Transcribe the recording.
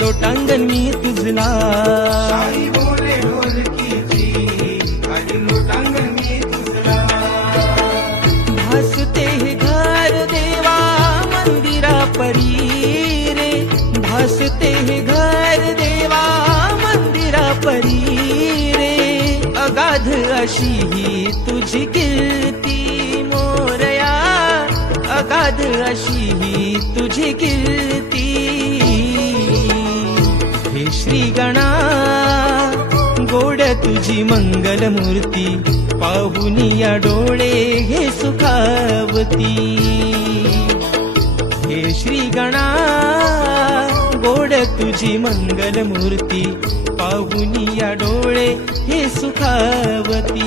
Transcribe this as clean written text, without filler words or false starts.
लोटांगण मी तुझला. शाही बोले ढोलकीची खाली लोटांगण मी तुझला. भासते हे घर देवा मंदिरा परी रे, भासते हे घर देवा मंदिरा परी रे. अगाध अशी ही तुझी कीर्ती मोरया, अगाध अशी ही तुझी कीर्ती. हे श्री गणा गोड तुझी मंगल मूर्ती, पाहुनिया डोळे हे सुखावती. हे श्री गणा गोड तुझी मंगल मूर्ती, पाहुनिया डोळे हे सुखावती.